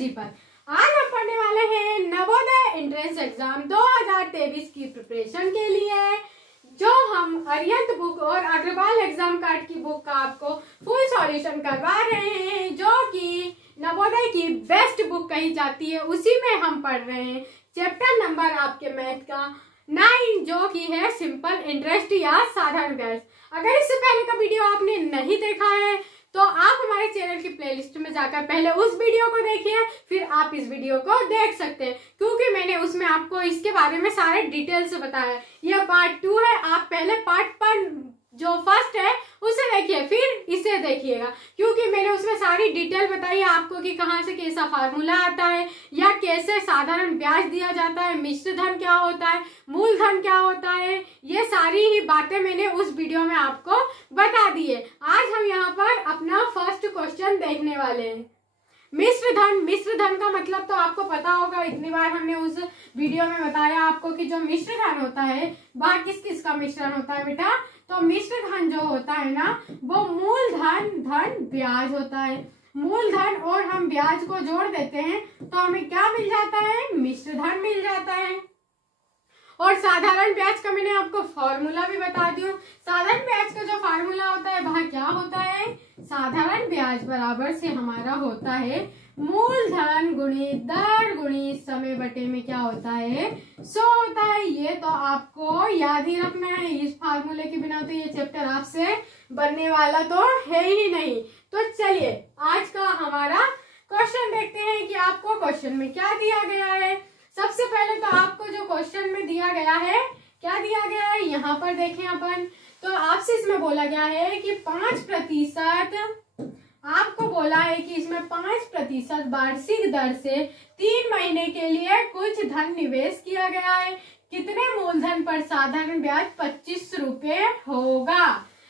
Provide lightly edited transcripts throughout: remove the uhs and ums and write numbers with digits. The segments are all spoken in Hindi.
जी पर। आज हम पढ़ने वाले हैं नवोदय एंट्रेंस एग्जाम 2023 की प्रिपरेशन के लिए, जो हम अरिहंत बुक और अग्रवाल एग्जाम कार्ड की बुक का आपको फुल सॉल्यूशन करवा रहे हैं, जो कि नवोदय की बेस्ट बुक कही जाती है। उसी में हम पढ़ रहे हैं चैप्टर नंबर आपके मैथ का 9, जो कि है सिंपल इंटरेस्ट या साधारण ब्याज। अगर इससे पहले का वीडियो आपने नहीं देखा है तो आप हमारे चैनल की प्लेलिस्ट में जाकर पहले उस वीडियो को देखिए, फिर आप इस वीडियो को देख सकते हैं, क्योंकि मैंने उसमें आपको इसके बारे में सारे डिटेल से बताया। यह पार्ट 2 है। आप पहले पार्ट 1 जो फर्स्ट है उसे देखिए, फिर इसे देखिएगा, क्योंकि मैंने उसमें सारी डिटेल बताई है आपको कि कहाँ से कैसा फार्मूला आता है या कैसे साधारण ब्याज दिया जाता है, मिश्र धन क्या होता है, मूलधन क्या होता है, ये सारी ही बातें मैंने उस वीडियो में आपको बता दी है। आज हम यहाँ पर अपना फर्स्ट क्वेश्चन देखने वाले हैं। मिश्र धन। मिश्र धन का मतलब तो आपको पता होगा, इतनी बार हमने उस वीडियो में बताया आपको कि जो मिश्र धन होता है वह किस किस का मिश्रण होता है बेटा। तो मिश्र धन जो होता है ना, वो मूलधन धन ब्याज होता है। मूलधन और हम ब्याज को जोड़ देते हैं तो हमें क्या मिल जाता है, मिश्र धन मिल जाता है। और साधारण ब्याज का मैंने आपको फॉर्मूला भी बता दिया। साधारण ब्याज का जो फार्मूला होता है वह क्या होता है, साधारण ब्याज बराबर से हमारा होता है मूलधन गुणित दर गुणित समय बटे में क्या होता है, 100 होता है। ये तो आपको याद ही रखना है। इस फार्मूले के बिना तो ये चैप्टर आपसे बनने वाला तो है ही नहीं। तो चलिए आज का हमारा क्वेश्चन देखते हैं कि आपको क्वेश्चन में क्या दिया गया है। सबसे पहले तो आपको जो क्वेश्चन में दिया गया है, क्या दिया गया है यहाँ पर देखें अपन। तो आपसे इसमें बोला गया है कि 5%, आपको बोला है कि इसमें 5% वार्षिक दर से 3 महीने के लिए कुछ धन निवेश किया गया है। कितने मूलधन पर साधारण ब्याज 25 रुपए होगा।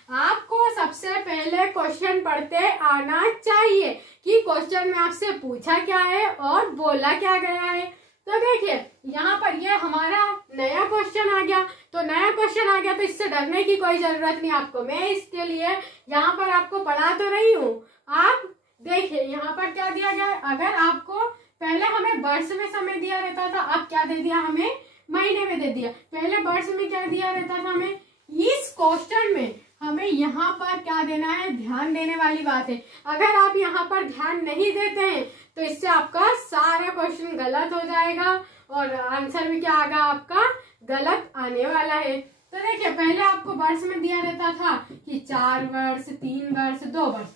आपको सबसे पहले क्वेश्चन पढ़ते आना चाहिए कि क्वेश्चन में आपसे पूछा क्या है और बोला क्या गया है। तो देखिए यहाँ पर ये हमारा नया क्वेश्चन आ गया। तो नया क्वेश्चन आ गया तो इससे डरने की कोई जरूरत नहीं आपको। मैं इसके लिए यहाँ पर आपको पढ़ा तो रही हूँ। आप देखिए यहाँ पर क्या दिया गया है। अगर आपको पहले हमें वर्ष में समय दिया रहता था, अब क्या दे दिया हमें, महीने में दे दिया। पहले वर्ष में क्या दिया रहता था हमें। इस क्वेश्चन में हमें यहाँ पर क्या देना है, ध्यान देने वाली बात है। अगर आप यहाँ पर ध्यान नहीं देते हैं तो इससे आपका सारा क्वेश्चन गलत हो जाएगा और आंसर भी क्या आएगा, आपका गलत आने वाला है। तो देखिए पहले आपको वर्ष में दिया रहता था कि 4 वर्ष, 3 वर्ष, 2 वर्ष।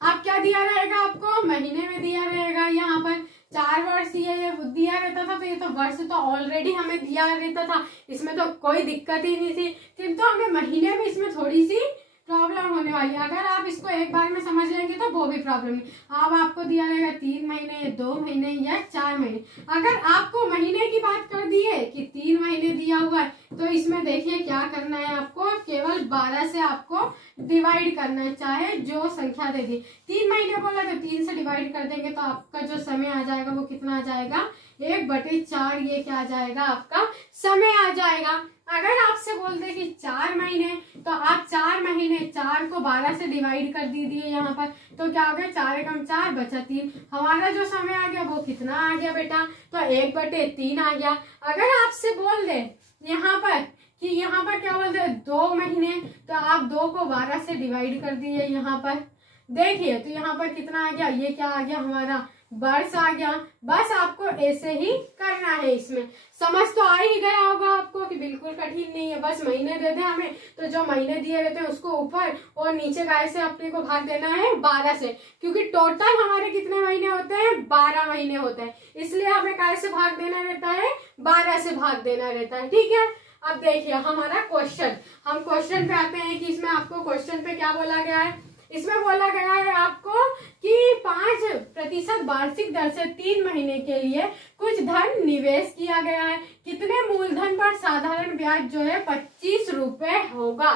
अब क्या दिया रहेगा, आपको महीने में दिया रहेगा। यहाँ पर 4 वर्ष ये दिया रहता था, तो ये तो वर्ष तो ऑलरेडी हमें दिया रहता था, इसमें तो कोई दिक्कत ही नहीं थी। किंतु हमें महीने में इसमें थोड़ी सी प्रॉब्लम होने वाली है। अगर आप इसको एक बार में समझ लेंगे तो वो भी प्रॉब्लम नहीं। अब आपको दिया रहेगा 3 महीने, 2 महीने या 4 महीने। अगर आपको महीने की बात कर दी है कि 3 महीने दिया हुआ है, तो इसमें देखिए क्या करना है, आपको केवल 12 से आपको डिवाइड करना है, चाहे जो संख्या दे दी। 3 महीने बोला तो 3 से डिवाइड कर देंगे तो आपका जो समय आ जाएगा वो कितना आ जाएगा, 1/4। ये क्या आ जाएगा, आपका समय आ जाएगा। अगर आपसे बोलते कि 4 महीने, तो आप 4 महीने 4 को 12 से डिवाइड कर दीजिए यहाँ पर, तो क्या हो गया, 4 एकम 4 बचा 3। हमारा जो समय आ गया वो कितना आ गया बेटा, तो 1/3 आ गया। अगर आपसे बोल दे यहाँ पर कि यहाँ पर क्या बोलते हैं 2 महीने, तो आप 2 को 12 से डिवाइड कर दीजिए यहाँ पर। देखिए तो यहाँ पर कितना आ गया, ये क्या आ गया, हमारा वर्ष आ गया। बस आपको ऐसे ही करना है। इसमें समझ तो आ ही गया होगा आपको कि बिल्कुल कठिन नहीं है। बस महीने दे दे हमें, तो जो महीने दिए रहते हैं उसको ऊपर और नीचे का ऐसे अपने को भाग देना है 12 से, क्योंकि टोटल हमारे कितने महीने होते हैं, 12 महीने होते हैं। इसलिए हमें कैसे भाग देना रहता है, 12 से भाग देना रहता है। ठीक है। अब देखिए हमारा क्वेश्चन, हम क्वेश्चन पे आते हैं कि इसमें आपको क्वेश्चन पे क्या बोला गया है। इसमें बोला गया है आपको कि 5% वार्षिक दर से 3 महीने के लिए कुछ धन निवेश किया गया है। कितने मूलधन पर साधारण ब्याज जो है 25 रुपए होगा।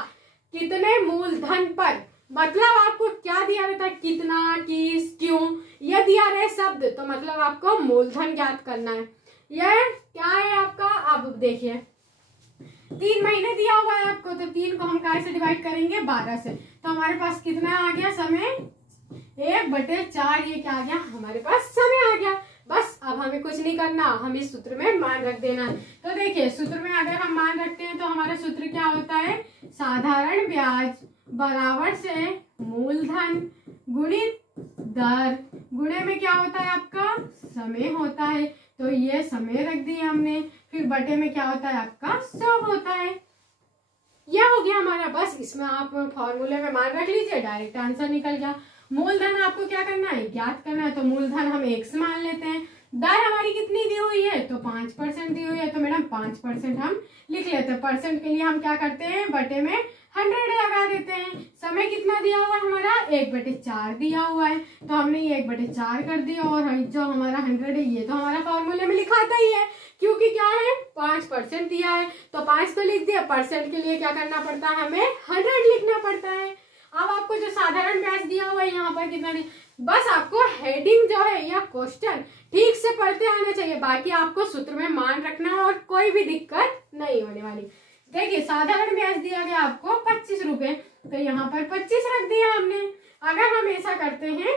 कितने मूलधन पर, मतलब आपको क्या दिया रहता है, कितना, किस, क्यों, यह दिया रहे शब्द, तो मतलब आपको मूलधन ज्ञात करना है। यह क्या है आपका, अब देखिए 3 महीने दिया हुआ है आपको, तो 3 को हम कैसे डिवाइड करेंगे, 12 से। तो हमारे पास कितना आ गया समय, 1/4 ये क्या आ गया हमारे पास समय आ गया। बस अब हमें कुछ नहीं करना, हम इस सूत्र में मान रख देना है। तो देखिए सूत्र में अगर हम मान रखते हैं तो हमारा सूत्र क्या होता है, साधारण ब्याज बराबर से मूलधन गुणित दर, गुणे में क्या होता है आपका समय होता है, तो ये समय रख दिया हमने, फिर बटे में क्या होता है आपका 100 होता है। यह हो गया हमारा। बस इसमें आप फॉर्मूले में मान रख लीजिए, डायरेक्ट आंसर निकल गया। मूलधन आपको क्या करना है, ज्ञात करना है, तो मूलधन हम x मान लेते हैं। दर हमारी कितनी दी हुई है, तो 5% दी हुई है, तो मैडम 5% हम लिख लेते हैं। परसेंट के लिए हम क्या करते हैं, बटे में 100 लगा देते हैं। समय कितना दिया हुआ है हमारा, 1/4 दिया हुआ है, तो हमने ये 1/4 कर दिया, और जो हमारा 100 है ये तो हमारा फॉर्मूले में लिखाता ही है, क्योंकि क्या है 5% दिया है, तो 5 तो लिख दिया। परसेंट के लिए क्या करना पड़ता है, हमें 100 लिखना पड़ता है। अब आपको जो साधारण ब्याज दिया हुआ है यहाँ पर कितना, बस आपको हेडिंग जो है या क्वेश्चन ठीक से पढ़ते आना चाहिए, बाकी आपको सूत्र में मान रखना है और कोई भी दिक्कत नहीं होने वाली। देखिए साधारण ब्याज दिया गया आपको 25 रुपए, तो यहाँ पर 25 रख दिया हमने। अगर हम ऐसा करते हैं,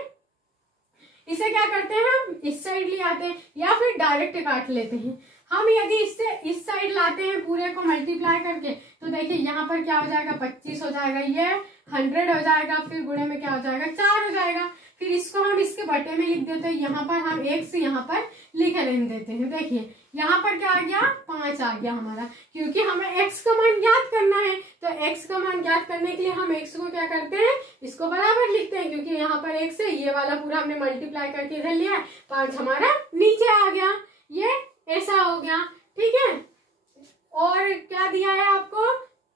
इसे क्या करते हैं, हम इस साइड ले आते हैं या फिर डायरेक्ट काट लेते हैं। हम यदि इससे इस साइड लाते हैं पूरे को मल्टीप्लाई करके, तो देखिए यहाँ पर क्या हो जाएगा, 25 हो जाएगा, ये 100 हो जाएगा, फिर गुणे में क्या हो जाएगा 4 हो जाएगा, फिर इसको हम इसके बटे में लिख देते हैं। यहाँ पर हम x यहाँ पर लिख रहने देते हैं। देखिए यहाँ पर क्या आ गया, 5 आ गया हमारा, क्योंकि हमें x का मान ज्ञात करना है। तो x का मान ज्ञात करने के लिए हम x को क्या करते हैं, इसको बराबर लिखते हैं, क्योंकि यहाँ पर x है, ये वाला पूरा हमने मल्टीप्लाई करके इधर लिया है, 5 हमारा नीचे आ गया, ये ऐसा हो गया। ठीक है, और क्या दिया है आपको,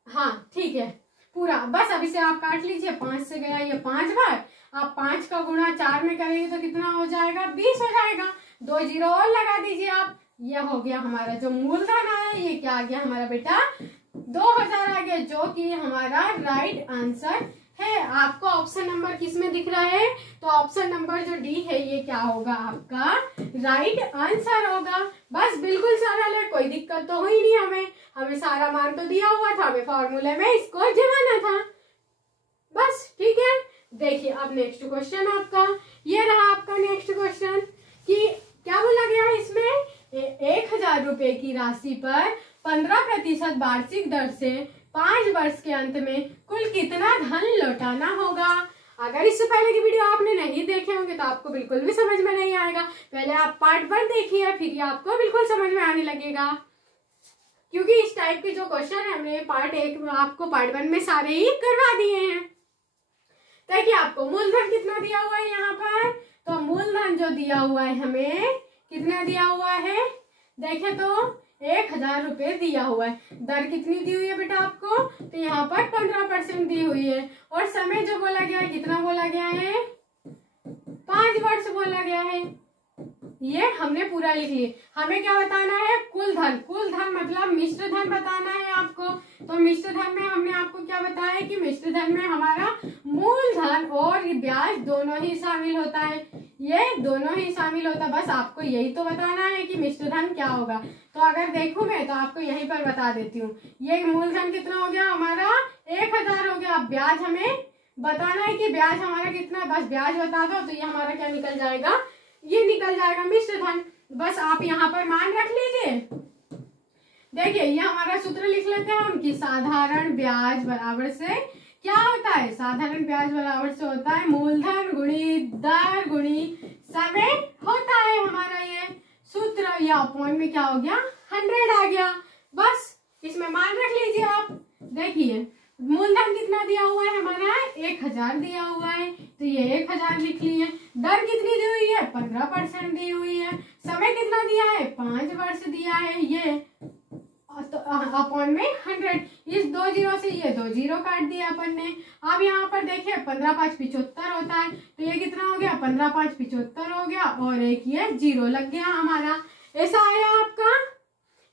हाँ ठीक है पूरा। बस अब इसे आप काट लीजिए, 5 से गया ये 5 बार, आप 5 का गुणा 4 में करेंगे तो कितना हो जाएगा, 20 हो जाएगा। 2 जीरो और लगा दीजिए आप, यह हो गया हमारा जो मूलधन आया, ये क्या आ गया हमारा बेटा 2000 आ गया, जो कि हमारा राइट आंसर है। आपको ऑप्शन नंबर किस में दिख रहा है, तो ऑप्शन नंबर जो डी है ये क्या होगा आपका राइट आंसर होगा। बस बिल्कुल सरल है, कोई दिक्कत तो हुई नहीं, हमें सारा मान तो दिया हुआ था, हमें फॉर्मूले में इसको जमाना था बस। ठीक है, देखिए अब नेक्स्ट क्वेश्चन आपका ये रहा। आपका नेक्स्ट क्वेश्चन कि क्या बोला गया है इसमें, 1000 रुपए की राशि पर 15% वार्षिक दर से 5 वर्ष के अंत में कुल कितना धन लौटाना होगा। अगर इससे पहले की वीडियो आपने नहीं देखे होंगे तो आपको बिल्कुल भी समझ में नहीं आएगा। पहले आप पार्ट 1 देखिए, फिर ये आपको बिल्कुल समझ में आने लगेगा, क्योंकि इस टाइप के जो क्वेश्चन है हमने पार्ट 1 में आपको पार्ट 1 में सारे ही करवा दिए हैं। देखिए आपको मूलधन कितना दिया हुआ है यहाँ पर, तो मूलधन जो दिया हुआ है हमें कितना दिया हुआ है, देखे तो 1000 रुपए दिया हुआ है। दर कितनी दी हुई है बेटा आपको, तो यहाँ पर 15% दी हुई है, और समय जो बोला गया है कितना बोला गया है, 5 वर्ष बोला गया है। ये हमने पूरा लिख लिया। हमें क्या बताना है, कुल धन, कुल धन मतलब मिश्र धन बताना है आपको। तो मिश्र धन में हमने आपको क्या बताया कि मिश्र धन में हमारा मूलधन और ब्याज दोनों ही शामिल होता है, ये दोनों ही शामिल होता है। बस आपको यही तो बताना है कि मिश्र धन क्या होगा। तो अगर देखूं मैं तो आपको यहीं पर बता देती हूँ, ये मूलधन कितना हो गया हमारा 1000 हो गया। अब ब्याज हमें बताना है कि ब्याज हमारा कितना है, बस ब्याज बता दो तो ये हमारा क्या निकल जाएगा, ये निकल जाएगा मिश्र धन। बस आप यहाँ पर मान रख लीजिए। देखिए ये हमारा सूत्र लिख लेते हैं हम कि साधारण ब्याज बराबर से क्या होता है, साधारण ब्याज बराबर से होता है मूलधन गुणी दर गुणी समय होता है हमारा ये सूत्र। या अपॉइंट में क्या हो गया 100 आ गया। बस इसमें मान रख लीजिए आप। देखिए मूलधन कितना दिया हुआ है हमारा 1000 दिया हुआ है, तो ये 1000 लिख लिए। दर कितनी दी हुई है 15% दी हुई है। समय कितना दिया है 5 वर्ष दिया है ये, तो अपॉन में 100। इस 2 जीरो से ये 2 जीरो काट दिया अपन ने। अब यहाँ पर देखिए 15 5 75 होता है, तो ये कितना हो गया 15 5 75 हो गया, और एक ये जीरो लग गया हमारा। ऐसा आया आपका,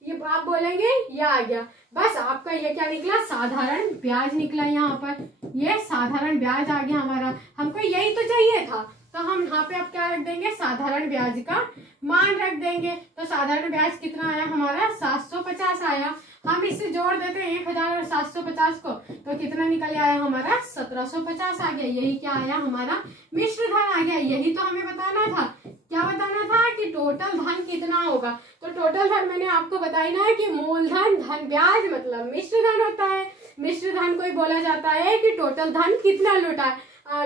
ये आप बोलेंगे ये आ गया। बस आपका ये क्या निकला, साधारण ब्याज निकला। यहाँ पर ये साधारण ब्याज आ गया हमारा। हमको यही तो चाहिए था, तो हम यहाँ पे अब क्या रख देंगे, साधारण ब्याज का मान रख देंगे। तो साधारण ब्याज कितना आया हमारा 750 आया। हम इससे जोड़ देते हैं 1000 और 750 को, तो कितना निकल आया हमारा 1750 आ गया। यही क्या आया हमारा मिश्र धन आ गया। यही तो हमें बताना था। क्या बताना था कि टोटल धन कितना होगा। तो टोटल धन मैंने आपको बताई ना कि मूलधन धन ब्याज मतलब मिश्र धन होता है। मिश्र धन को ही बोला जाता है कि टोटल धन कितना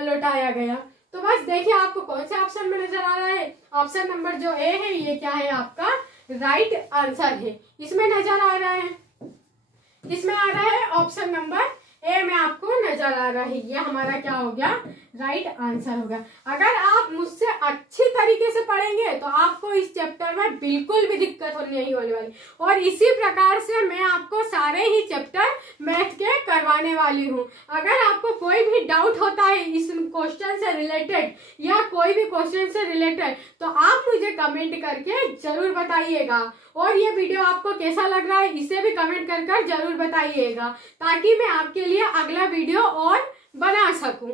लौटाया गया। तो बस देखिए आपको कौन से ऑप्शन में नजर आ रहा है। ऑप्शन नंबर जो ए है ये क्या है आपका राइट आंसर है। इसमें नजर आ रहा है, इसमें आ रहा है ऑप्शन नंबर ए में आपको नजर आ रहा है। ये हमारा क्या हो गया राइट आंसर होगा। अगर आप मुझसे अच्छी तरीके से पढ़ेंगे तो आपको इस चैप्टर में बिल्कुल भी दिक्कत नहीं होने वाली। और इसी प्रकार से मैं आपको सारे ही चैप्टर मैथ के करवाने वाली हूँ। अगर आपको कोई भी डाउट होता है इस क्वेश्चन से रिलेटेड या कोई भी क्वेश्चन से रिलेटेड तो आप मुझे कमेंट करके जरूर बताइएगा। और ये वीडियो आपको कैसा लग रहा है इसे भी कमेंट कर जरूर बताइएगा, ताकि मैं आपके लिए अगला वीडियो और बना सकूं।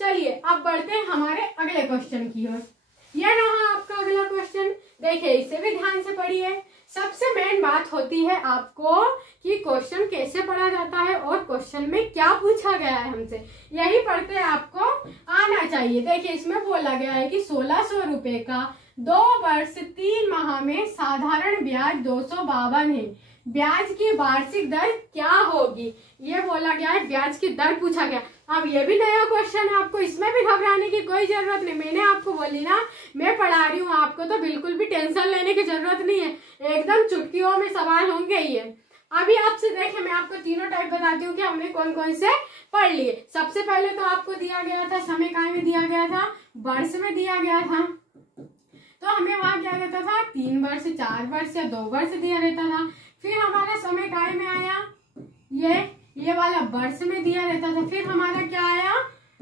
चलिए अब बढ़ते हैं हमारे अगले क्वेश्चन की ओर। यह रहा आपका अगला क्वेश्चन। देखिए इसे भी ध्यान से पढ़िए। सबसे मेन बात होती है आपको कि क्वेश्चन कैसे पढ़ा जाता है और क्वेश्चन में क्या पूछा गया है हमसे, यही पढ़ते आपको आना चाहिए। देखिए इसमें बोला गया है कि 1600 रुपए का 2 वर्ष 3 माह में साधारण ब्याज 252 है। ब्याज की वार्षिक दर क्या होगी, ये बोला गया है। ब्याज की दर पूछा गया। अब ये भी नया क्वेश्चन है, आपको इसमें भी घबराने की कोई जरूरत नहीं। मैंने आपको बोली ना मैं पढ़ा रही हूँ, आपको तो बिल्कुल भी टेंशन लेने की जरूरत नहीं है। एकदम चुटकियों में सवाल होंगे ही है। अभी आपसे देखे मैं आपको तीनों टाइप बताती हूँ कि हमने कौन कौन से पढ़ लिए। सबसे पहले तो आपको दिया गया था समय काय में दिया गया था, वर्ष में दिया गया था। तो हमें वहां क्या रहता था 3 वर्ष 4 वर्ष या 2 वर्ष दिया रहता था। फिर हमारा समय काय में आया ये वाला वर्ष में दिया रहता था। फिर हमारा क्या आया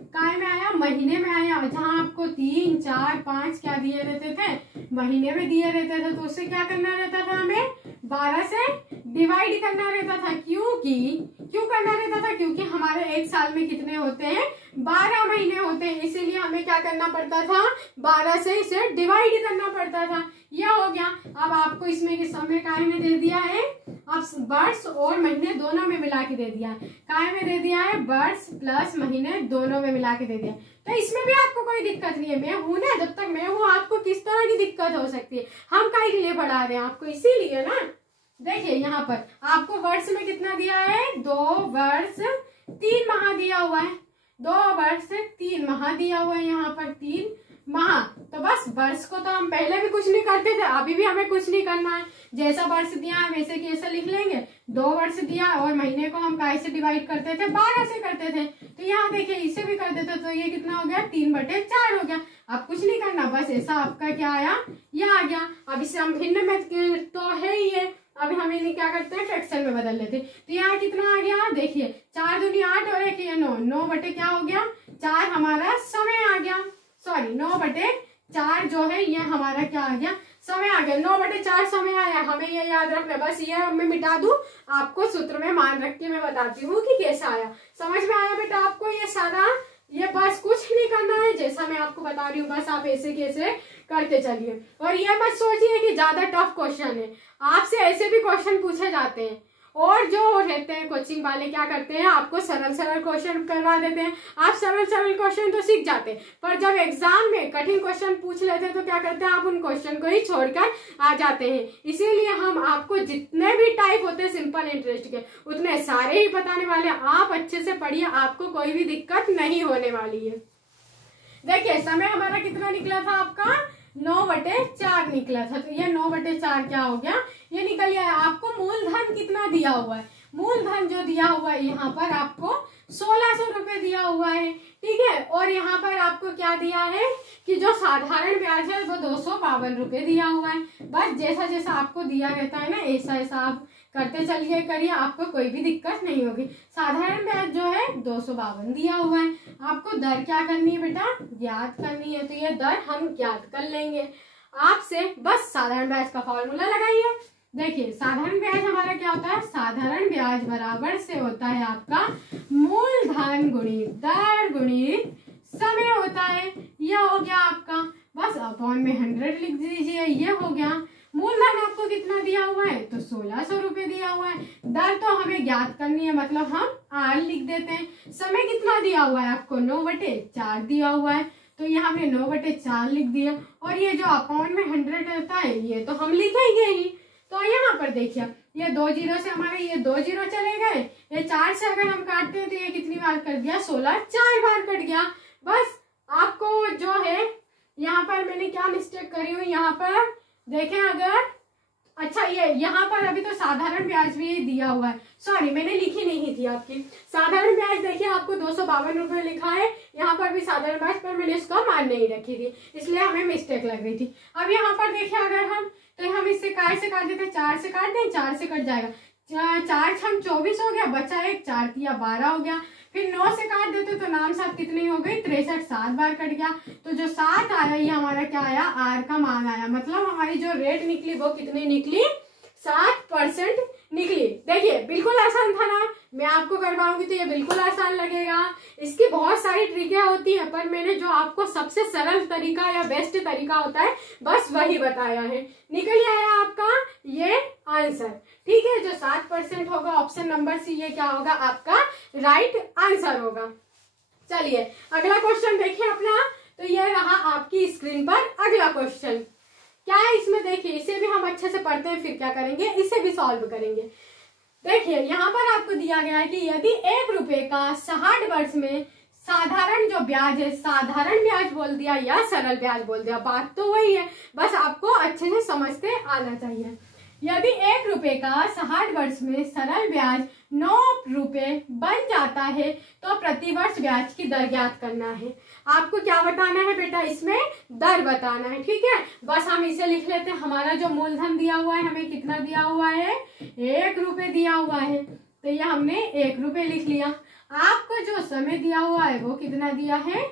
काय में आया महीने में आया, जहां आपको 3 4 5 क्या दिए रहते थे महीने में दिए रहते थे। तो उससे क्या करना रहता था हमें 12 से डिवाइड करना रहता था। क्यों करना रहता था क्योंकि हमारे एक साल में कितने होते हैं 12 महीने होते हैं, इसीलिए हमें क्या करना पड़ता था 12 से इसे डिवाइड करना पड़ता था। यह हो गया। अब आपको इसमें कि समय काय में दे दिया है, अब वर्ष और महीने दोनों में मिला के दे दिया है। काय में दे दिया है वर्ष प्लस महीने दोनों में मिला के दे दिया। तो इसमें भी आपको कोई दिक्कत नहीं है। मैं हूं ना, जब तक मैं हूं आपको किस तरह की दिक्कत हो सकती है। हम काय के लिए पढ़ा रहे हैं आपको, इसीलिए ना। देखिए यहाँ पर आपको वर्ष में कितना दिया है 2 वर्ष 3 माह दिया हुआ है। 2 वर्ष 3 माह दिया हुआ है यहाँ पर 3 माह। तो बस वर्ष को तो हम पहले भी कुछ नहीं करते थे, अभी भी हमें कुछ नहीं करना है। जैसा वर्ष दिया है वैसे की ऐसा लिख लेंगे। 2 वर्ष दिया और महीने को हम काय से डिवाइड करते थे 12 से करते थे। तो यहाँ देखिए इसे भी कर देते तो ये कितना हो गया 3/4 हो गया। अब कुछ नहीं करना, बस ऐसा आपका क्या आया ये आ गया। अब इसे हम भिन्न में तो है ही है, अभी हम इन्हें क्या करते हैं फ्रैक्शन में बदल लेते। तो यहाँ कितना आ गया देखिए 4 दूनी 8 और 1 ये 9, 9 बटे क्या हो गया 4 हमारा समय आ गया। सॉरी 9/4 जो है ये हमारा क्या आ गया समय आ गया। 9/4 समय आया। हमें ये याद रखना, बस ये मैं मिटा दूं आपको सूत्र में मान रख के मैं बताती हूँ कि कैसा आया। समझ में आया बेटा आपको ये सारा? ये बस कुछ नहीं करना है, जैसा मैं आपको बता रही हूँ बस आप ऐसे कैसे करते चलिए। और ये मत सोचिए कि ज्यादा टफ क्वेश्चन है, आपसे ऐसे भी क्वेश्चन पूछे जाते हैं। और जो रहते हैं कोचिंग वाले क्या करते हैं आपको सरल क्वेश्चन करवा देते हैं। आप सरल क्वेश्चन तो सीख जाते हैं, पर जब एग्जाम में कठिन क्वेश्चन पूछ लेते हैं तो क्या करते हैं आप उन क्वेश्चन को ही छोड़कर आ जाते हैं। इसीलिए हम आपको जितने भी टाइप होते हैं सिंपल इंटरेस्ट के उतने सारे ही बताने वाले हैं। आप अच्छे से पढ़िए, आपको कोई भी दिक्कत नहीं होने वाली है। देखिए समय हमारा कितना निकला था आपका 9/4 निकला था। तो ये 9/4 क्या हो गया ये निकल गया। आपको मूलधन कितना दिया हुआ है, मूलधन जो दिया हुआ है यहाँ पर आपको 1600 रुपए दिया हुआ है, ठीक है। और यहाँ पर आपको क्या दिया है कि जो साधारण ब्याज है वो 252 रुपए दिया हुआ है। बस जैसा जैसा आपको दिया रहता है ना ऐसा ऐसा आप करते चलिए करिए, आपको कोई भी दिक्कत नहीं होगी। साधारण ब्याज जो है 252 दिया हुआ है। आपको दर क्या करनी है बेटा ज्ञात करनी है। तो ये दर हम ज्ञात कर लेंगे आपसे। बस साधारण ब्याज का फॉर्मूला लगाइए। देखिए साधारण ब्याज हमारा क्या होता है, साधारण ब्याज बराबर से होता है आपका मूलधन गुणित दर गुणित समय होता है। यह हो गया आपका, बस अपॉन में 100 लिख दीजिए, ये हो गया। मूलधन आपको कितना दिया हुआ है, तो 1600 रुपये दिया हुआ है। दर तो हमें ज्ञात करनी है, मतलब हम आर लिख देते हैं। समय कितना दिया हुआ है आपको, 9/4 दिया हुआ है, तो ये हमने 9/4 लिख दिया। और ये जो अपॉन में 100 रहता है ये तो हम लिखेंगे ही। तो यहाँ पर देखिए ये 2 जीरो से हमारे ये 2 जीरो चले गए, ये 4 से अगर हम काटते हैं तो ये कितनी बार कट गया, 16, 4 बार कट गया। बस आपको जो है यहाँ पर मैंने क्या मिस्टेक करी हुई, यहाँ पर देखें अगर, अच्छा ये यहाँ पर अभी तो साधारण ब्याज भी दिया हुआ है, सॉरी मैंने लिखी नहीं थी आपकी। साधारण ब्याज देखिए आपको 252 रुपये लिखा है, यहाँ पर भी साधारण ब्याज, पर मैंने इसको मान नहीं रखी थी इसलिए हमें मिस्टेक लग रही थी। अब यहाँ पर देखिए अगर हम, तो हम इससे काय से काट देते हैं, 4 से काट दें, 4 से कट जाएगा, 4 छम 24 हो गया, बचा एक, 4 तिया 12 हो गया। फिर 9 से काट देते तो नाम साथ कितनी हो गई, 63, 7 बार कट गया। तो जो 7 आया ये हमारा क्या आया, आर का मान आया, मतलब हमारी जो रेट निकली वो कितनी निकली, 7% निकली। देखिए बिल्कुल आसान था ना, मैं आपको करवाऊंगी तो ये बिल्कुल आसान लगेगा। इसकी बहुत सारी ट्रिकें होती है, पर मैंने जो आपको सबसे सरल तरीका या बेस्ट तरीका होता है बस वही बताया है। निकल आया आपका ये आंसर, ठीक है। जो 7% होगा ऑप्शन नंबर सी, ये क्या होगा आपका राइट आंसर होगा। चलिए अगला क्वेश्चन देखिए अपना, तो ये रहा आपकी स्क्रीन पर अगला क्वेश्चन। क्या है इसमें, देखिए इसे भी हम अच्छे से पढ़ते हैं, फिर क्या करेंगे, इसे भी सॉल्व करेंगे। देखिए यहाँ पर आपको दिया गया है कि यदि 1 रुपए का 60 वर्ष में साधारण जो ब्याज है, साधारण ब्याज बोल दिया या सरल ब्याज बोल दिया, बात तो वही है, बस आपको अच्छे से समझते आना चाहिए। यदि 1 रुपए का 60 वर्ष में सरल ब्याज 9 रुपए बन जाता है तो प्रतिवर्ष ब्याज की दर ज्ञात करना है। आपको क्या बताना है बेटा, इसमें दर बताना है, ठीक है। बस हम इसे लिख लेते हैं, हमारा जो मूलधन दिया हुआ है हमें कितना दिया हुआ है, 1 रुपए दिया हुआ है, तो ये हमने 1 रुपए लिख लिया। आपको जो समय दिया हुआ है वो कितना दिया है,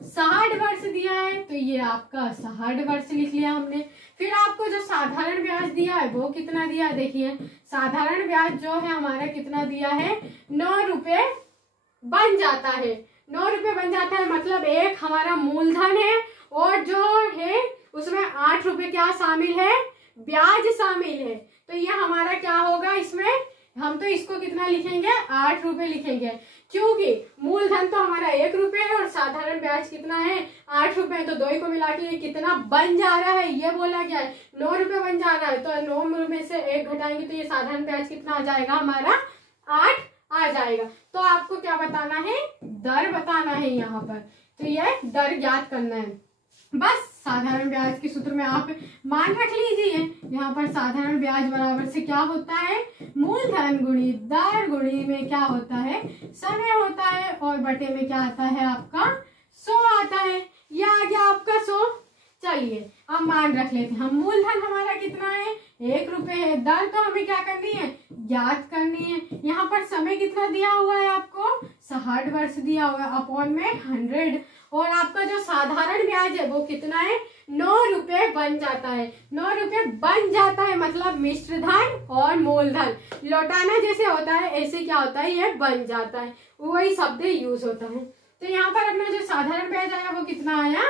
60 वर्ष दिया है, तो ये आपका 60 वर्ष लिख लिया हमने। फिर आपको जो साधारण ब्याज दिया है वो कितना दिया है, देखिए साधारण ब्याज जो है हमारा कितना दिया है, 9 रुपए बन जाता है। 9 रुपए बन जाता है मतलब एक हमारा मूलधन है और जो है उसमें 8 रुपए क्या शामिल है, ब्याज शामिल है। तो ये हमारा क्या होगा, इसमें हम तो इसको कितना लिखेंगे, 8 रुपए लिखेंगे, क्योंकि मूलधन तो हमारा 1 रुपए है और साधारण ब्याज कितना है, 8 रुपए। तो दोनों को मिला के ये कितना बन जा रहा है, ये बोला गया है 9 रुपए बन जा रहा है, तो 9 में से 1 घटाएंगे तो ये साधारण ब्याज कितना आ जाएगा हमारा, 8 आ जाएगा। तो आपको क्या बताना है, दर बताना है यहाँ पर, तो ये दर ज्ञात करना है। बस साधारण ब्याज के सूत्र में आप मान रख लीजिए, यहाँ पर साधारण ब्याज बराबर से क्या होता है, मूलधन गुणी दर गुणी में क्या होता है, समय होता है, और बटे में क्या आता है आपका 100 आता है। यह आ गया आपका 100। चलिए अब मान रख लेते हैं, हम मूलधन हमारा कितना है, 1 रुपए है, दर तो हमें क्या करनी है, ज्ञात करनी है। यहाँ पर समय कितना दिया हुआ है आपको, 60 वर्ष दिया हुआ है, अपॉन में 100, और आपका जो साधारण ब्याज है वो कितना है, 9 रुपए बन जाता है। 9 रुपए बन जाता है मतलब मिश्र धन और मूलधन लौटाना जैसे होता है ऐसे क्या होता है, ये बन जाता है, वही शब्द यूज होता है। तो यहाँ पर अपना जो साधारण ब्याज आया वो कितना आया,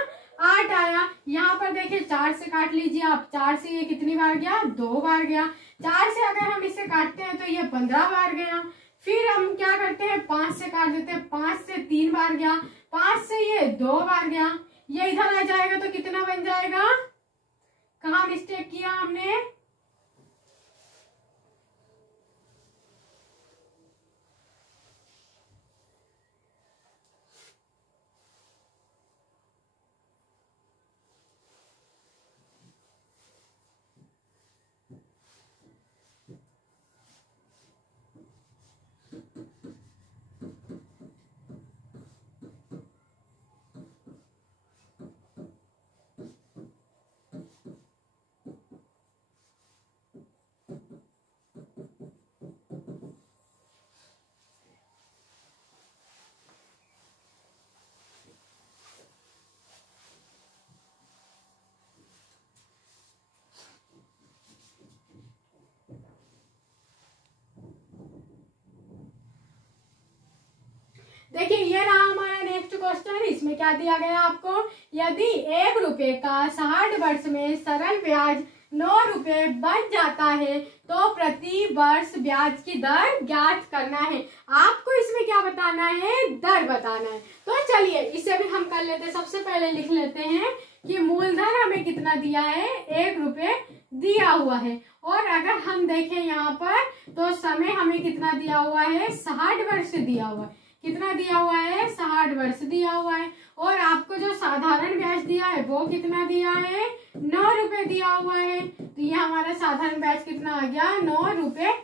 8 आया। यहाँ पर देखिए 4 से काट लीजिए आप, 4 से ये कितनी बार गया, 2 बार गया। 4 से अगर हम इसे काटते हैं तो ये 15 बार गया। फिर हम क्या करते हैं, 5 से काट देते हैं, 5 से 3 बार गया, 5 से ये 2 बार गया, ये इधर आ जाएगा तो कितना बन जाएगा, कहाँ मिस्टेक किया हमने, देखिए ये रहा हमारा नेक्स्ट क्वेश्चन। क्या दिया गया आपको, यदि 1 रुपए का 60 वर्ष में सरल ब्याज ₹9 बन जाता है तो प्रति वर्ष ब्याज की दर ज्ञात करना है। आपको इसमें क्या बताना है, दर बताना है। तो चलिए इसे भी हम कर लेते हैं। सबसे पहले लिख लेते हैं कि मूलधन हमें कितना दिया है, ₹1 दिया हुआ है। और अगर हम देखें यहाँ पर तो समय हमें कितना दिया हुआ है, 60 वर्ष दिया हुआ है। कितना दिया हुआ है, 60 वर्ष दिया हुआ है। और आपको जो साधारण ब्याज दिया है वो कितना दिया है, ₹9 दिया हुआ है। तो ये हमारा साधारण ब्याज कितना आ गया, ₹9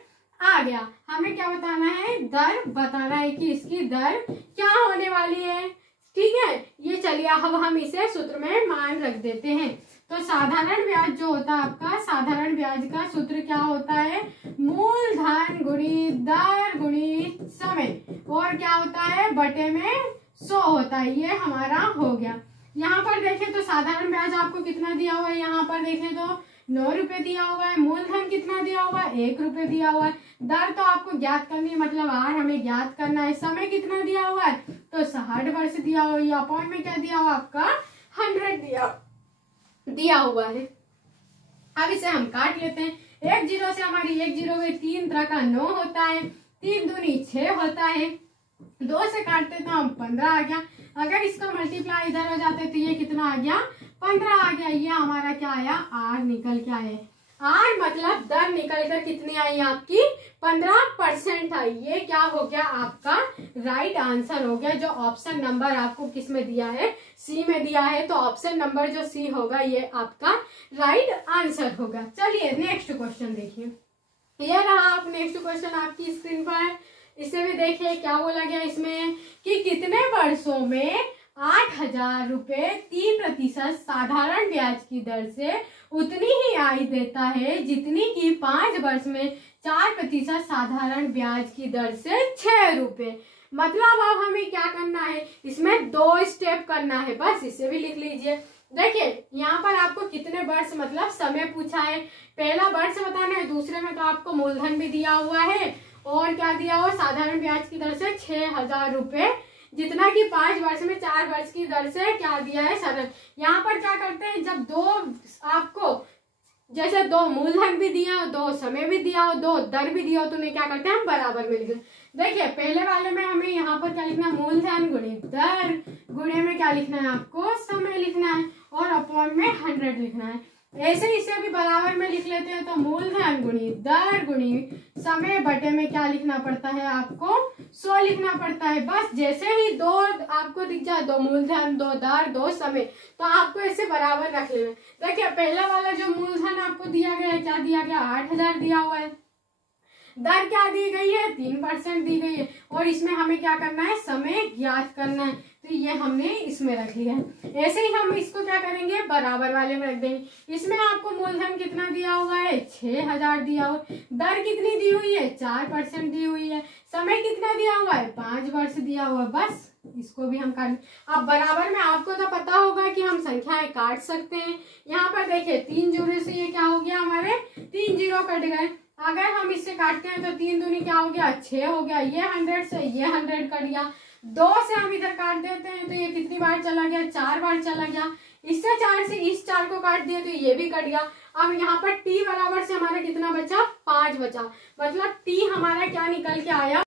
आ गया। हमें क्या बताना है, दर बताना है कि इसकी दर क्या होने वाली है। ठीक है, ये चलिए अब हम इसे सूत्र में मान रख देते हैं। तो साधारण ब्याज जो होता है आपका, साधारण ब्याज का सूत्र क्या होता है, मूलधन गुणी दर गुणी समय, और क्या होता है, बटे में 100 होता है। ये हमारा हो गया। यहाँ पर देखें तो साधारण ब्याज आपको कितना दिया हुआ है, यहाँ पर देखें तो ₹9 दिया हुआ है। मूलधन कितना दिया हुआ है, ₹1 दिया हुआ है। दर तो आपको ज्ञात करनी है, मतलब आर हमें ज्ञात करना है। समय कितना दिया हुआ है, तो 60 वर्ष दिया हुआ है। अपॉइंट में क्या दिया हुआ आपका, 100 दिया हुआ है। अब इसे हम काट लेते हैं। 1 0 से हमारी 1 0 गई, 3 तरह का 9 होता है, 3 दूनी 6 होता है। 2 से काटते तो हम 15 आ गया। अगर इसका मल्टीप्लाई इधर हो जाते तो ये कितना आ गया, 15 आ गया। ये हमारा क्या आया, आर निकल के आया। आर मतलब दर निकल कर कितनी आई आपकी, 15% आई। ये क्या हो गया आपका राइट आंसर हो गया। जो ऑप्शन नंबर आपको किस में दिया है, सी में दिया है, तो ऑप्शन नंबर जो सी होगा ये आपका राइट आंसर होगा। चलिए नेक्स्ट क्वेश्चन देखिए। ये रहा आप नेक्स्ट क्वेश्चन आपकी स्क्रीन पर। इसे भी देखिए क्या बोला गया इसमें कि कितने वर्षों में ₹8000 3% साधारण ब्याज की दर से उतनी ही आय देता है जितनी कि 5 वर्ष में 4% साधारण ब्याज की दर से ₹6। मतलब अब हमें क्या करना है, इसमें 2 स्टेप करना है, बस इसे भी लिख लीजिए। देखिए यहाँ पर आपको कितने वर्ष मतलब समय पूछा है। पहला वर्ष बताना है, दूसरे में तो आपको मूलधन भी दिया हुआ है और क्या दिया हुआ, साधारण ब्याज की दर से ₹6000, जितना कि 5 वर्ष में 4 वर्ष की दर से क्या दिया है, सरल। यहाँ पर क्या करते हैं, जब 2 आपको जैसे 2 मूलधन भी दिया हो, 2 समय भी दिया हो, 2 दर भी दिया हो, तो उन्हें क्या करते हैं हम बराबर में लिखते हैं। देखिए पहले वाले में हमें यहाँ पर क्या लिखना है, मूलधन गुणे दर, गुणे में क्या लिखना है आपको, समय लिखना है, और अपॉन में 100 लिखना है। ऐसे इसे भी बराबर में लिख लेते हैं। तो मूलधन गुणी दर गुणी समय बटे में क्या लिखना पड़ता है आपको, 100 लिखना पड़ता है। बस जैसे ही 2 आपको दिख जाए, 2 मूलधन 2 दर 2 समय, तो आपको ऐसे बराबर रख लेना। देखिए पहला वाला जो मूलधन आपको दिया गया है, क्या दिया गया, 8000 दिया हुआ है। दर क्या दी गई है, 3% दी गई है। और इसमें हमें क्या करना है, समय ज्ञात करना है, तो ये हमने इसमें रख लिया है। ऐसे ही हम इसको क्या करेंगे, बराबर वाले में रख देंगे। इसमें आपको मूलधन कितना दिया हुआ है, 6000 दिया हुआ। दर कितनी दी हुई है, 4% दी हुई है। समय कितना दिया हुआ है, 5 वर्ष दिया हुआ है। बस इसको भी हम काट, अब बराबर में आपको तो पता होगा कि हम संख्याएं काट सकते हैं। यहाँ पर देखिए 3 जीरो से ये क्या हो गया, हमारे 3 जीरो कट गए। अगर हम इससे काटते हैं तो 3 दूनी क्या हो गया, 6 हो गया। ये 100 से ये 100 कट गया। 2 से हम इधर काट देते हैं तो ये कितनी बार चला गया, 4 बार चला गया। इससे 4 से इस 4 को काट दिया तो ये भी कट गया। अब यहाँ पर t बराबर से हमारा कितना बचा, 5 बचा। मतलब t हमारा क्या निकल के आया,